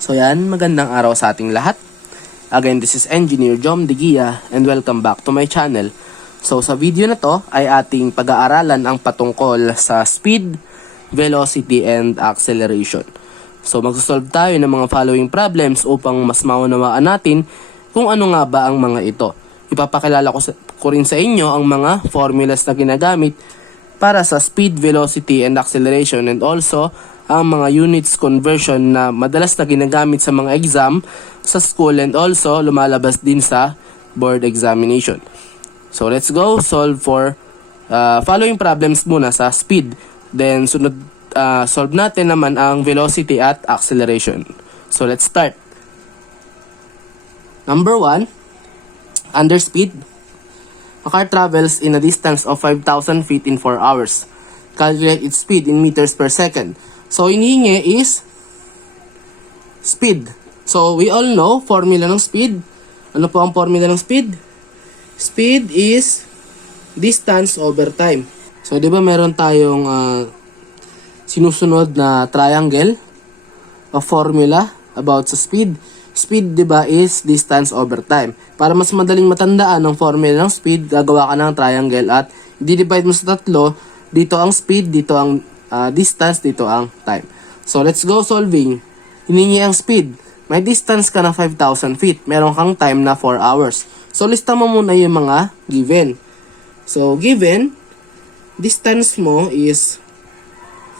So yan, magandang araw sa ating lahat. Again, this is Engineer Jom Digia and welcome back to my channel. So sa video na to ay ating pag-aaralan ang patungkol sa speed, velocity, and acceleration. So magsosolve tayo ng mga following problems upang mas maunawaan natin kung ano nga ba ang mga ito. Ipapakilala ko rin sa inyo ang mga formulas na ginagamit para sa speed, velocity, and acceleration, and also ang mga units conversion na madalas na ginagamit sa mga exam sa school and also lumalabas din sa board examination. So let's go solve for following problems muna sa speed. Then sunod solve natin naman ang velocity at acceleration. So let's start. Number 1, under speed, a car travels in a distance of 5,000 feet in 4 hours. Calculate its speed in meters per second. So, inihingi is speed. So, we all know formula ng speed. Ano po ang formula ng speed? Speed is distance over time. So, di ba meron tayong sinusunod na triangle of formula about sa speed? Speed, di ba, is distance over time. Para mas madaling matandaan ang formula ng speed, gagawa ka ng triangle at i-divide mo sa tatlo. Dito ang speed, dito ang distance, dito ang time. So, let's go solving. Hiningi ang speed. May distance ka na 5,000 feet. Meron kang time na 4 hours. So, lista mo muna yung mga given. So, given, distance mo is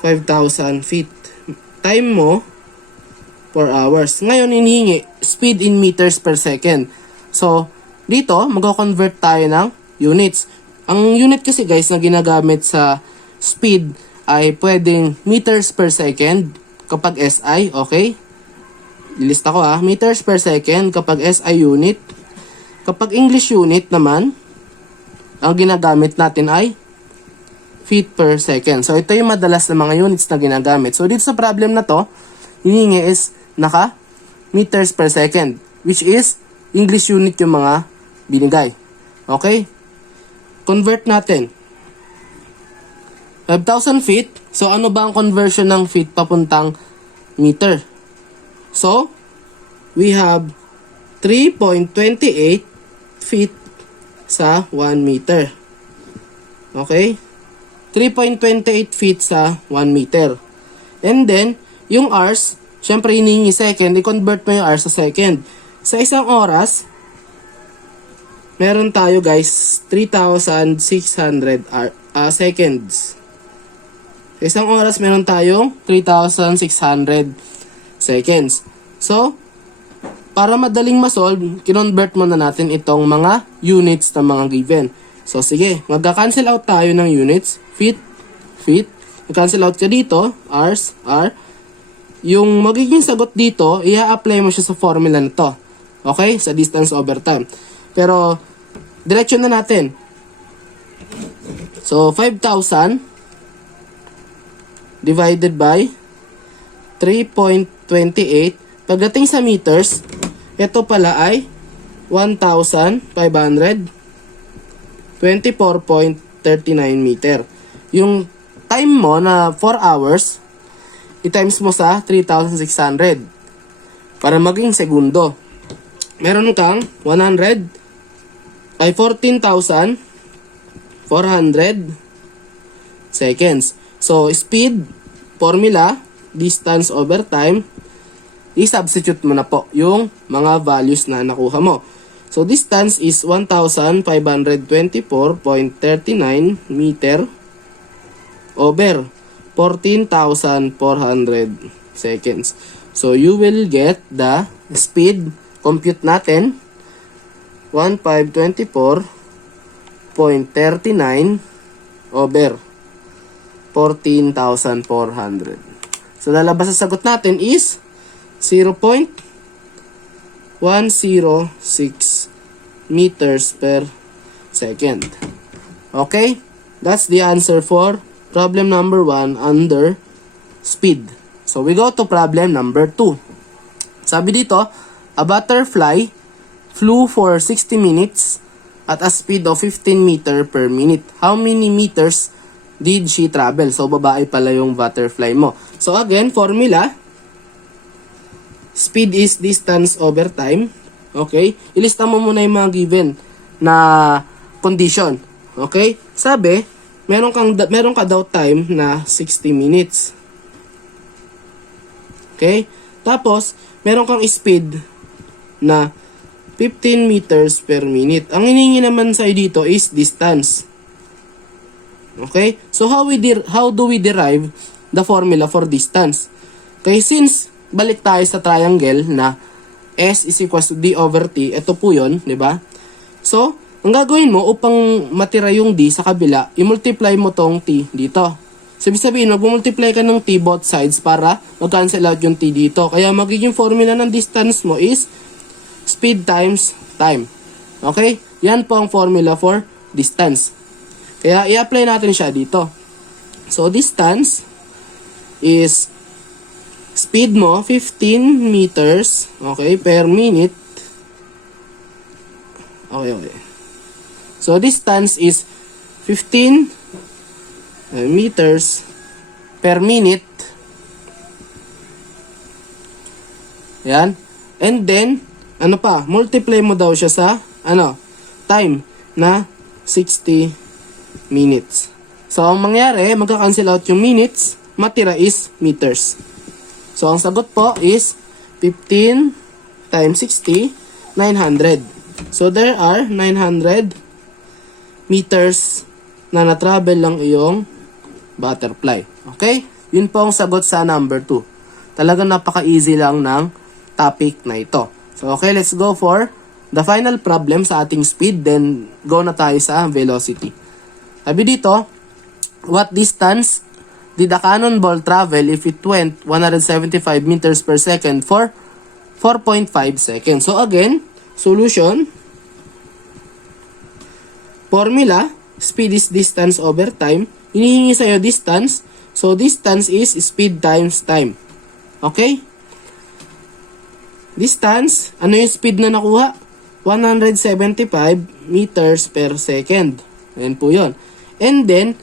5,000 feet. Time mo, 4 hours. Ngayon, hinihingi speed in meters per second. So, dito, mag-convert tayo ng units. Ang unit kasi guys na ginagamit sa speed ay pwedeng meters per second kapag SI, okay? Ilista ko meters per second kapag SI unit. Kapag English unit naman, ang ginagamit natin ay feet per second. So, ito yung madalas na mga units na ginagamit. So, dito sa problem na to, hinihingi is naka meters per second, which is English unit yung mga binigay. Okay? Convert natin. 5,000 feet. So, ano ba ang conversion ng feet papuntang meter? So, we have 3.28 feet sa 1 meter. Okay? 3.28 feet sa 1 meter. And then, yung hours, syempre hinihingi second, i-convert mo yung hours sa second. Sa isang oras, meron tayo guys, 3,600 seconds. Sa isang oras, meron tayong 3,600 seconds. So, para madaling masolve, kinonvert muna natin itong mga units na mga given. So, sige, magka-cancel out tayo ng units. Feet, feet. Mag-cancel out ka dito, hours, hour. Yung magiging sagot dito, i-apply mo siya sa formula na to. Okay? Sa distance over time. Pero, direction na natin. So, 5,000 divided by 3.28. Pagdating sa meters, ito pala ay 1,524.39 meter. Yung time mo na 4 hours, i-times mo sa 3,600 para maging segundo. Meron kang 14,400 seconds. So, speed, formula, distance over time, i-substitute mo na po yung mga values na nakuha mo. So, distance is 1,524.39 meter over 14,400 seconds. So, you will get the speed, compute natin, 1,524.39 over 14,400. So, lalabas sa sagot natin is 0.106 meters per second. Okay? That's the answer for problem number 1 under speed. So, we go to problem number 2. Sabi dito, a butterfly flew for 60 minutes at a speed of 15 meter per minute. How many meters did she travel? So, babae pala yung butterfly mo. So, again, formula, speed is distance over time. Okay? Ilista mo muna yung mga given na condition. Okay? Sabi, meron ka daw time na 60 minutes. Okay? Tapos, meron kang speed na 15 meters per minute. Ang hinihingi naman sa'yo dito is distance. Okay? So, how do we derive the formula for distance? Okay, since balik tayo sa triangle na S is equals to D over T, ito po yun, di ba? So, ang gagawin mo upang matira yung D sa kabila, i-multiply mo tong T dito. So, ibig sabihin, mag-multiply ka ng T both sides para mag-cancel out yung T dito. Kaya magiging formula ng distance mo is speed times time. Okay? Yan po ang formula for distance. Kaya i-apply natin siya dito. So, distance is speed mo 15 meters, okay, per minute. Okay. So, distance is 15 meters per minute. Yan. And then, multiply mo daw siya sa, time na 60 minutes. So, ang mangyari, magka-cancel out yung minutes, matira is meters. So, ang sagot po is 15 times 60, 900. So, there are 900 meters na na-travel lang iyong butterfly. Okay? Yun po ang sagot sa number 2. Talagang napaka-easy lang ng topic na ito. So, okay, let's go for the final problem sa ating speed. Then, go na tayo sa velocity. Sabi dito, what distance did a cannonball travel if it went 175 meters per second for 4.5 seconds? So, again, solution, formula, speed is distance over time. Hinihingi sa'yo distance. So, distance is speed times time. Okay? Distance, ano yung speed na nakuha? 175 meters per second. Ayan po yun. And then,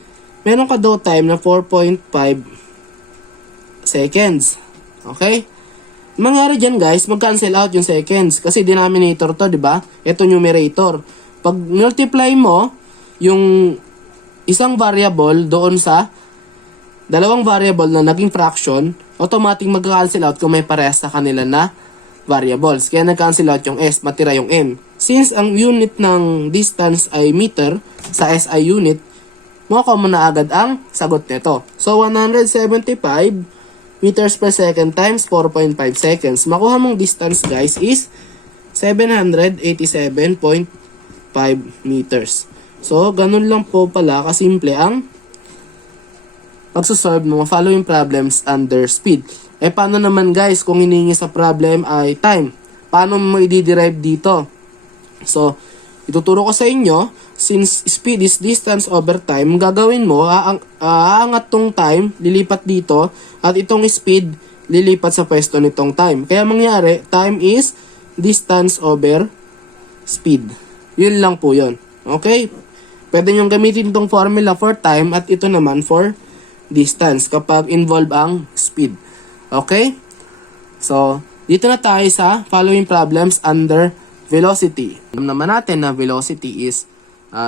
meron ka daw time na 4.5 seconds. Okay? Mangyari dyan guys, mag-cancel out yung seconds. Kasi denominator to, di ba? Ito numerator. Pag multiply mo yung isang variable doon sa dalawang variable na naging fraction, automatic mag-cancel out kung may parehas sa kanila na variables. Kaya nag-cancel out yung S, matira yung M. Since ang unit ng distance ay meter, sa SI unit, makuha mo na agad ang sagot nito. So, 175 meters per second times 4.5 seconds. Makuha mong distance guys is 787.5 meters. So, ganun lang po pala kasimple ang pagsosolve ng following problems under speed. Paano naman guys kung hinihingi sa problem ay time? Paano mo i-derive dito? So, ituturo ko sa inyo, since speed is distance over time, gagawin mo, aangat tong time, lilipat dito, at itong speed, lilipat sa pwesto nitong time. Kaya mangyari, time is distance over speed. Yun lang po yun. Okay? Pwede nyo gamitin itong formula for time at ito naman for distance kapag involve ang speed. Okay? So, dito na tayo sa following problems under velocity. Alam naman natin na velocity is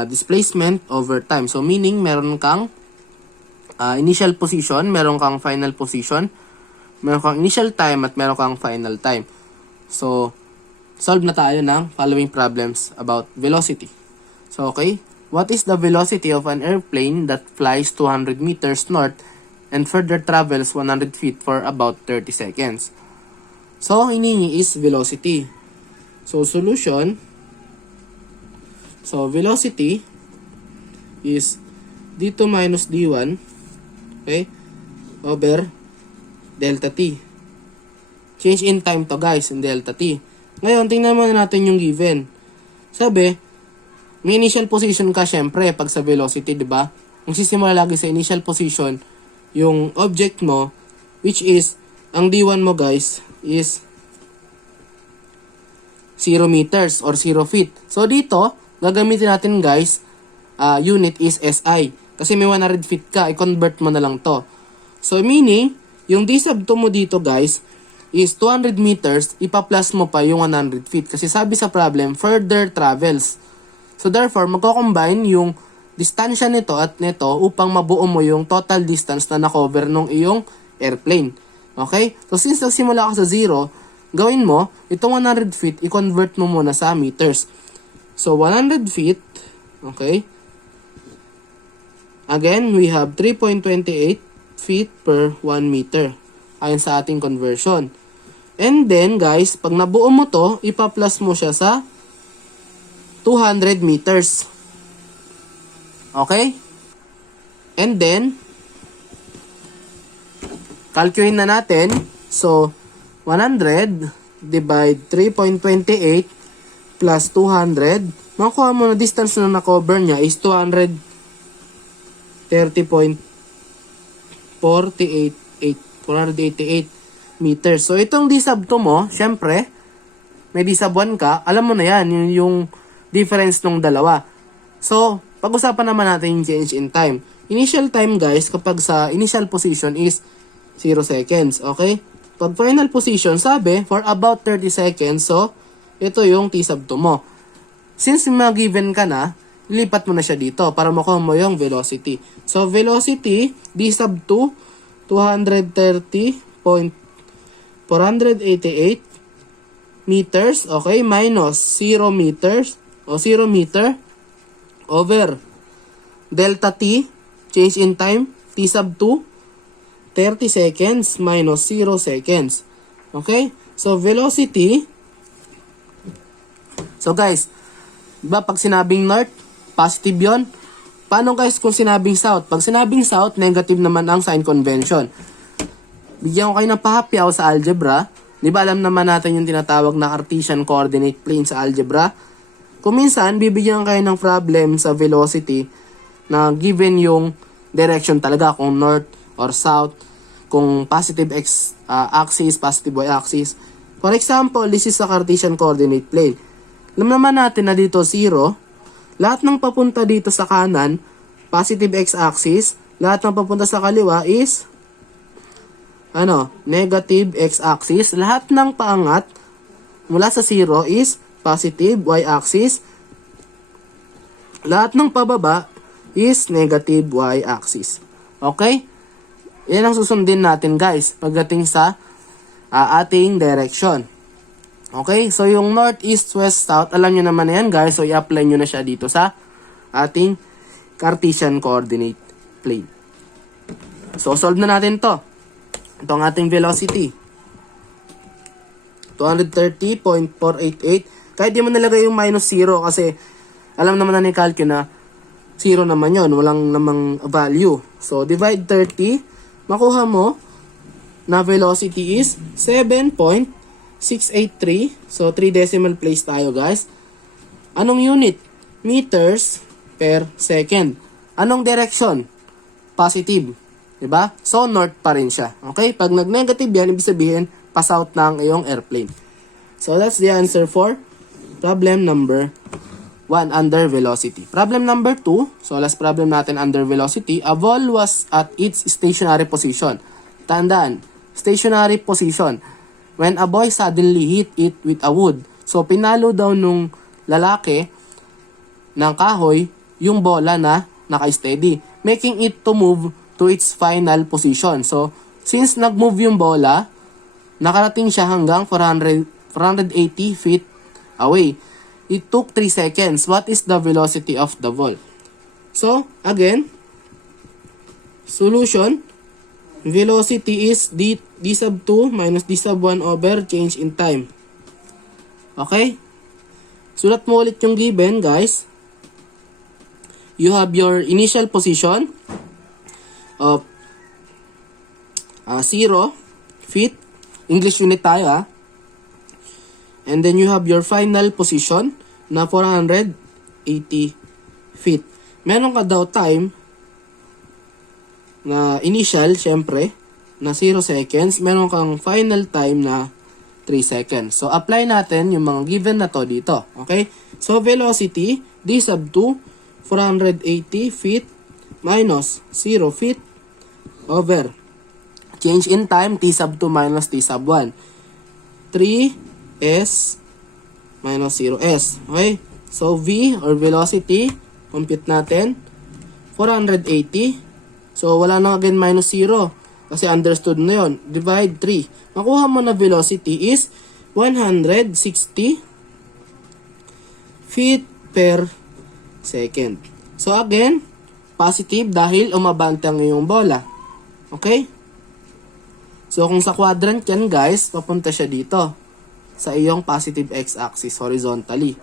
displacement over time. So, meaning meron kang initial position, meron kang final position, meron kang initial time, at meron kang final time. So, solve na tayo ng following problems about velocity. So, okay. What is the velocity of an airplane that flies 200 meters north and further travels 100 feet for about 30 seconds? So, hinihingi is velocity. So, solution. So, velocity is d2 minus d1, okay, over delta t. Change in time to guys, in delta t. Ngayon, tingnan naman natin yung given. Sabi, may initial position ka syempre pag sa velocity, di ba? Magsisimula lagi sa initial position yung object mo, which is, ang d1 mo guys, is 0 meters or 0 feet. So, dito, gagamitin natin guys, unit is SI. Kasi may 100 feet ka, i-convert mo na lang to. So, meaning, yung d sub 2 mo dito guys, is 200 meters, ipa-plus mo pa yung 100 feet. Kasi sabi sa problem, further travels. So therefore, magko-combine yung distansya nito at nito upang mabuo mo yung total distance na na-cover ng iyong airplane. Okay? So since nagsimula ka sa 0, gawin mo, itong 100 feet, i-convert mo muna sa meters. So 100 feet, okay? Again, we have 3.28 feet per 1 meter. Ayon sa ating conversion. And then, guys, pag nabuo mo to, ipa-plus mo siya sa 200 meters. Okay? And then, calculate na natin. So, 100 divide 3.28 plus 200. Makuha mo na distance na na-cover niya is 488 meters. So, itong d sub 2 mo, syempre, may d sub 1 ka, alam mo na yan, yung difference ng dalawa. So, pag-usapan naman natin yung change in time. Initial time, guys, kapag sa initial position is 0 seconds, okay? Pag final position, sabi, for about 30 seconds, so, ito yung t sub 2 mo. Since ma-given ka na, lipat mo na siya dito para makuha mo yung velocity. So, velocity, d sub 2, 230.488 meters, okay, minus 0 meters, o 0 meter, over delta t, change in time, t sub 2, 30 seconds minus 0 seconds. Okay? So, velocity, so guys, diba pag sinabing north, positive yon. Paano guys kung sinabing south? Pag sinabing south, negative naman ang sign convention. Bigyan ko kayo ng pahapyaw sa algebra. Di ba alam naman natin yung tinatawag na Cartesian coordinate plane sa algebra? Kung minsan, bibigyan kayo ng problem sa velocity na given yung direction talaga, kung north or south, kung positive x axis, positive y axis. For example, this is a Cartesian coordinate plane. Alam naman natin na dito 0, lahat ng papunta dito sa kanan, positive x axis, lahat ng papunta sa kaliwa is negative x-axis. Lahat ng paangat mula sa 0 is positive y-axis. Lahat ng pababa is negative y-axis. Okay? Yan ang susundin natin guys pagdating sa ating direction. Okay? So yung north, east, west, south, alam nyo naman na yan guys. So i-apply nyo na siya dito sa ating Cartesian coordinate plane. So solve na natin to. Ito ang ating velocity. 230.488. Kahit di mo nalagay yung minus 0 kasi alam naman na ni Calcu na 0 naman yon, walang namang value. So, divide 30, makuha mo na velocity is 7.683. So, 3 decimal place tayo guys. Anong unit? Meters per second. Anong direction? Positive. Diba? So, north pa rin siya. Okay? Pag nag-negative yan, ibig sabihin, pa-south na ang iyong airplane. So, that's the answer for problem number 1 under velocity. Problem number 2, so last problem natin under velocity, a ball was at its stationary position. Tandaan, stationary position. When a boy suddenly hit it with a wood. So, pinalo daw nung lalaki ng kahoy yung bola na naka-steady, making it to move to its final position. So, since nag-move yung bola, nakarating siya hanggang 480 feet away. It took 3 seconds. What is the velocity of the ball? So, again, solution, velocity is d sub 2 minus d sub 1 over change in time. Okay? Sulat mo ulit yung given, guys. You have your initial position of 0 feet. English unit tayo ha. And then you have your final position na 480 feet. Meron ka daw time na initial, syempre, na 0 seconds. Meron kang final time na 3 seconds. So, apply natin yung mga given na to dito. Okay? So, velocity, d sub 2, 480 feet minus 0 feet over change in time, t sub 2 minus t sub 1. 3s minus 0s. Okay? So, v or velocity, compute natin, 480. So, wala na again minus 0. Kasi understood na yun. Divide 3. Makuha mo na velocity is 160 feet per second. So, again, positive dahil umabante ang iyong bola. Okay? So, kung sa quadrant yan, guys, papunta siya dito sa iyong positive x-axis horizontally.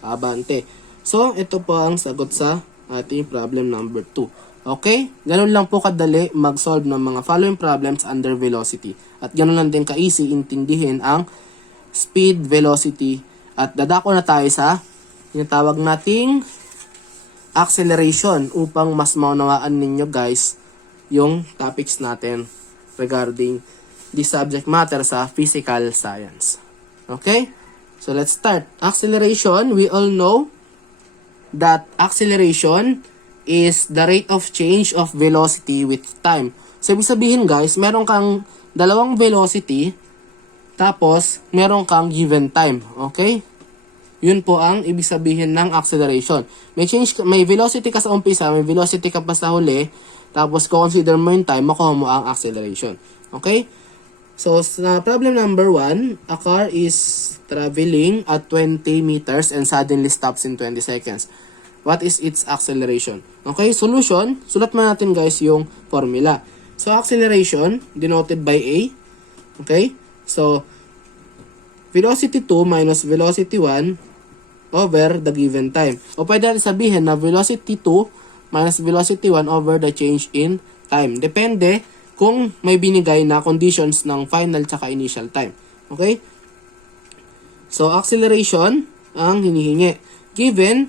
Abante. So, ito po ang sagot sa ating problem number 2. Okay? Ganun lang po kadali mag-solve ng mga following problems under velocity. At ganun lang din ka-easy intindihin ang speed, velocity, at dadako na tayo sa tinatawag nating acceleration upang mas maunawaan ninyo guys yung topics natin regarding the subject matter sa physical science. Okay? So let's start. Acceleration, we all know that acceleration is the rate of change of velocity with time. So ibig sabihin guys, meron kang dalawang velocity tapos meron kang given time. Okay? Yun po ang ibig sabihin ng acceleration. May velocity ka sa umpisa, may velocity ka pa sa huli, tapos consider mo yung time, makuha mo ang acceleration. Okay? So, sa problem number 1, a car is traveling at 20 meters and suddenly stops in 20 seconds. What is its acceleration? Okay, solution. Sulat mo natin guys yung formula. So, acceleration, denoted by A. Okay? So, velocity 2 minus velocity 1 over the given time. O pwede natin sabihin na velocity 2 minus velocity 1 over the change in time. Depende kung may binigay na conditions ng final tsaka initial time. Okay? So, acceleration ang hinihingi. Given,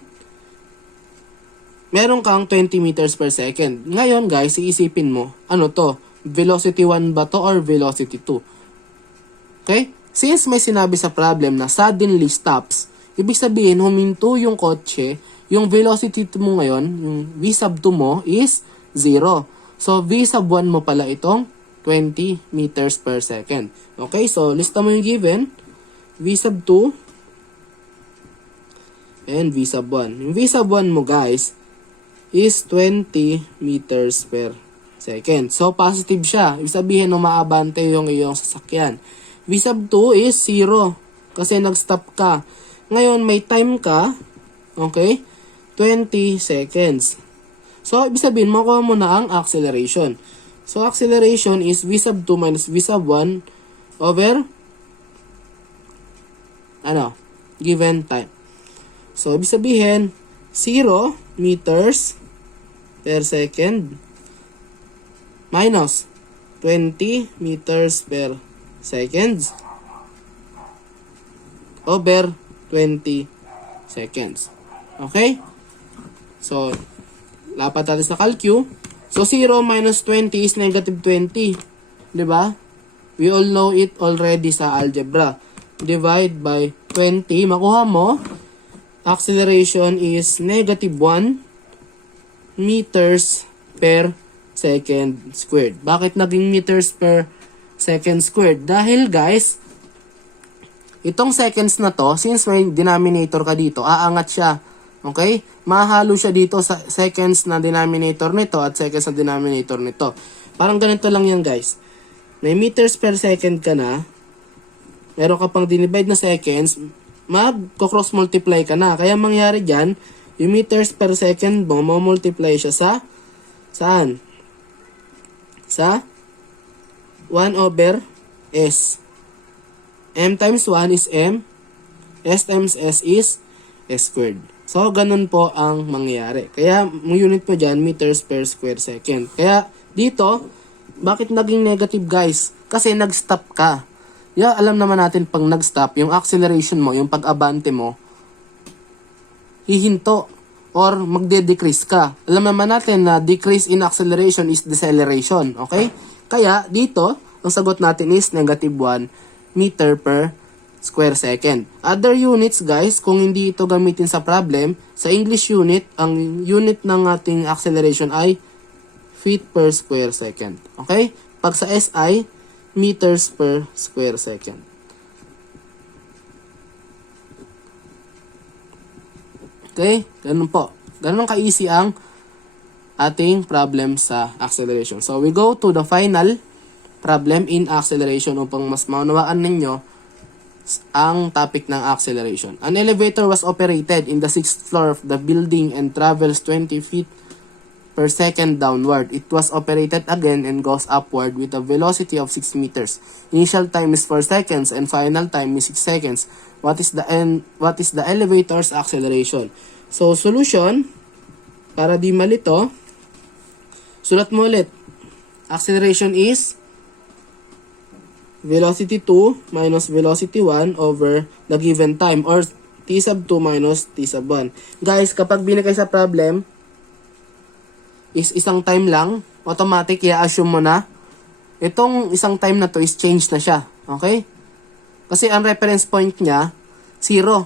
meron kang 20 meters per second. Ngayon guys, iisipin mo, ano to? Velocity 1 ba to or velocity 2? Okay? Since may sinabi sa problem na suddenly stops, ibig sabihin, huminto yung kotse, yung velocity mo ngayon, yung v sub 2 mo is 0. So, v sub 1 mo pala itong 20 meters per second. Okay, so lista mo yung given, v sub 2 and v sub 1. Yung v sub 1 mo guys is 20 meters per second. So, positive siya. Ibig sabihin, umaabante yung iyong sasakyan. V sub 2 is 0 kasi nag-stop ka. Ngayon, may time ka, okay, 20 seconds. So, ibig sabihin, makuha mo na ang acceleration. So, acceleration is v sub 2 minus v sub 1 over, given time. So, ibig sabihin, 0 meters per second minus 20 meters per second over 20 seconds. Okay? So, lapat natin sa calcu. So, 0 minus 20 is negative 20. Diba? We all know it already sa algebra. Divide by 20. Makuha mo, acceleration is negative 1 meters per second squared. Bakit naging meters per second squared? Dahil guys, itong seconds na to, since may denominator ka dito, aangat siya. Okay? Mahalo siya dito sa seconds na denominator nito at seconds na denominator nito. Parang ganito lang yan guys. May meters per second ka na, meron ka pang dinivide na seconds, mag-cross multiply ka na. Kaya mangyari dyan, yung meters per second mo, multiply siya sa, saan? Sa 1 over S. M times 1 is M. S times S is S squared. So, ganun po ang mangyayari. Kaya, ang unit po dyan, meters per square second. Kaya, dito, bakit naging negative guys? Kasi nag-stop ka. Alam naman natin pag nag-stop, yung acceleration mo, yung pag-abante mo, hihinto or magde-decrease ka. Alam naman natin na decrease in acceleration is deceleration. Okay? Kaya, dito, ang sagot natin is negative 1 meter per square second. Other units guys, kung hindi ito gamitin sa problem, sa English unit, ang unit ng ating acceleration ay feet per square second. Okay? Pag sa SI, meters per square second. Okay? Ganun po. Ganun ka-easy ang ating problem sa acceleration. So, we go to the final problem in acceleration upang mas maunawaan ninyo ang topic ng acceleration. An elevator was operated in the 6th floor of the building and travels 20 feet per second downward. It was operated again and goes upward with a velocity of 6 meters. Initial time is 4 seconds and final time is 6 seconds. What is the elevator's acceleration? So, solution, para di malito, sulat mo ulit. Acceleration is velocity 2 minus velocity 1 over the given time, or t sub 2 minus t sub 1. Guys, kapag binigay sa problem is isang time lang, automatic i-assume mo na itong isang time na to is change na siya. Okay? Kasi ang reference point niya 0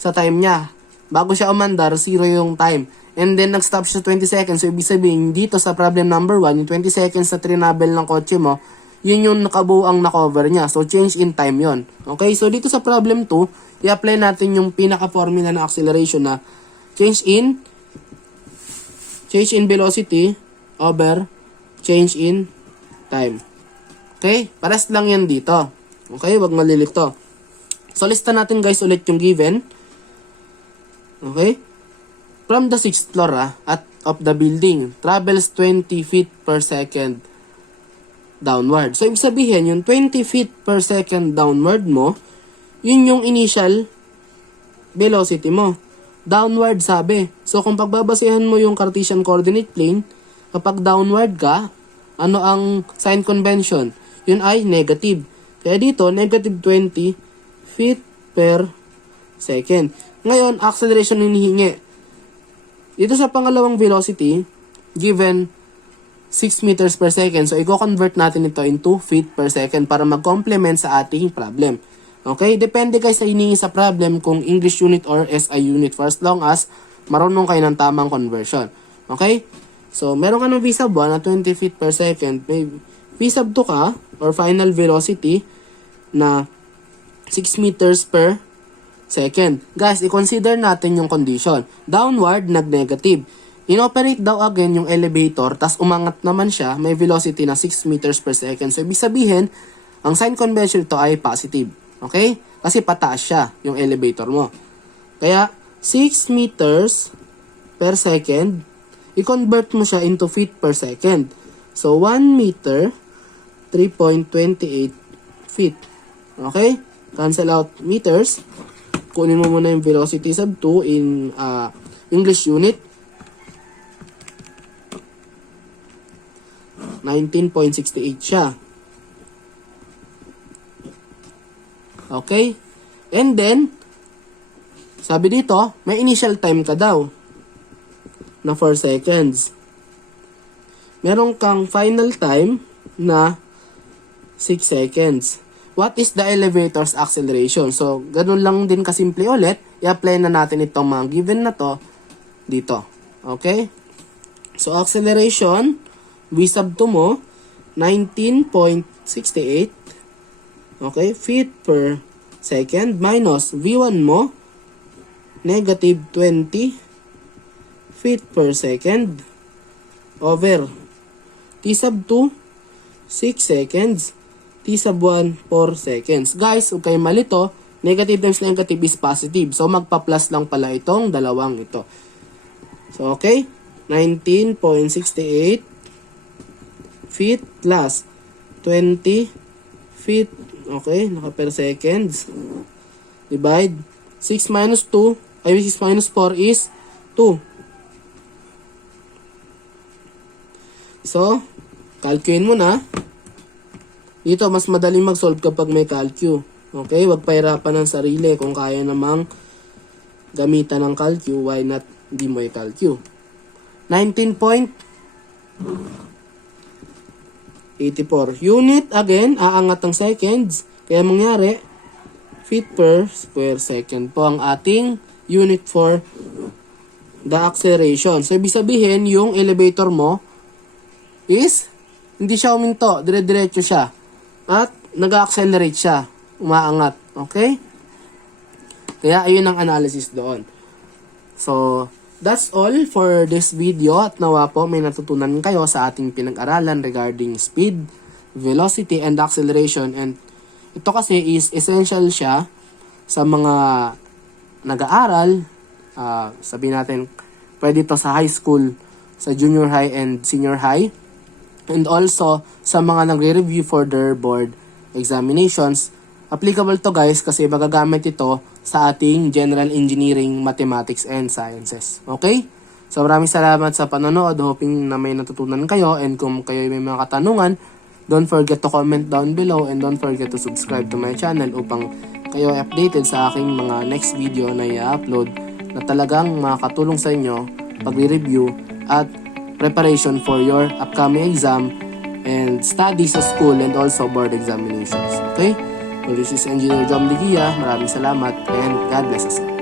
sa time niya. Bago siya umandar, 0 yung time. And then nag-stop siya 20 seconds. So ibig sabihin dito sa problem number 1, yung 20 seconds na trinabel ng kotse mo, yun yung nakabuang na-cover niya. So, change in time yon. Okay? So, dito sa problem 2, i-apply natin yung pinaka-formula ng acceleration na change in velocity over change in time. Okay? Pares lang yan dito. Okay? Wag malilito. So, lista natin guys ulit yung given. Okay? From the 6th floor of the building, travels 20 feet per second downward. So, ibig sabihin, yung 20 feet per second downward mo, yun yung initial velocity mo. Downward sabi. So, kung pagbabasihan mo yung Cartesian coordinate plane, kapag downward ka, ano ang sign convention? Yun ay negative. Kaya dito, negative 20 feet per second. Ngayon, acceleration hinihingi. Dito sa pangalawang velocity, given 6 meters per second. So, i-convert natin ito into feet per second para mag-complement sa ating problem. Okay? Depende guys sa hiningi sa problem kung English unit or SI unit for as long as marunong kayo ng tamang conversion. Okay? So, meron ka ng V sub 1 na 20 feet per second. May V sub 2 ka or final velocity na 6 meters per second. Guys, i-consider natin yung condition. Downward, nag-negative. Inoperate daw again yung elevator, tas umangat naman siya, may velocity na 6 meters per second. So, ibig sabihin, ang sign convention ito ay positive. Okay? Kasi pataas siya, yung elevator mo. Kaya, 6 meters per second, i-convert mo siya into feet per second. So, 1 meter, 3.28 feet. Okay? Cancel out meters. Kunin mo muna yung velocity sub 2 in English unit. 19.68 siya. Okay? And then, sabi dito, may initial time ka daw na 4 seconds. Meron kang final time na 6 seconds. What is the elevator's acceleration? So, ganun lang din kasimple ulit. I-apply na natin itong mga given na to dito. Okay? So, acceleration, V sub 2 mo, 19.68, okay, feet per second, minus V1 mo, negative 20 feet per second, over T sub 2, 6 seconds, T sub 1, 4 seconds. Guys, huwag kayo malito, negative times negative is positive. So, magpa-plus lang pala itong dalawang ito. So, okay, 19.68 feet plus 20 feet, okay, naka per seconds, divide 6 minus 2, ay 6 minus 4 is 2. So, calculate mo na. Dito, mas madaling mag-solve kapag may calcu. Okay, wag pahirapan ng sarili. Kung kaya namang gamitan ng calcu, why not hindi mo i-calcu? 19.84 unit, again, aangat ang seconds. Kaya mangyari, feet per square second po ang ating unit for the acceleration. So, ibig sabihin, yung elevator mo is, hindi siya uminto, dire-diretso siya. At, nag-accelerate siya, umaangat. Okay? Kaya, ayun ang analysis doon. So, that's all for this video at nawa po may natutunan kayo sa ating pinag-aralan regarding speed, velocity, and acceleration. And ito kasi is essential siya sa mga nag-aaral, sabihin natin, pwede to sa high school, sa junior high and senior high, and also sa mga nagre-review for their board examinations. Applicable to guys kasi magagamit ito sa ating general engineering, mathematics, and sciences. Okay? So maraming salamat sa panonood. Hoping na may natutunan kayo, and kung kayo may mga katanungan, don't forget to comment down below, and don't forget to subscribe to my channel upang kayo updated sa aking mga next video na i-upload na talagang makakatulong sa inyo pag-review at preparation for your upcoming exam and study sa school and also board examinations. Okay? So this is Engineer Jom Ligia. Maraming salamat and God bless us all.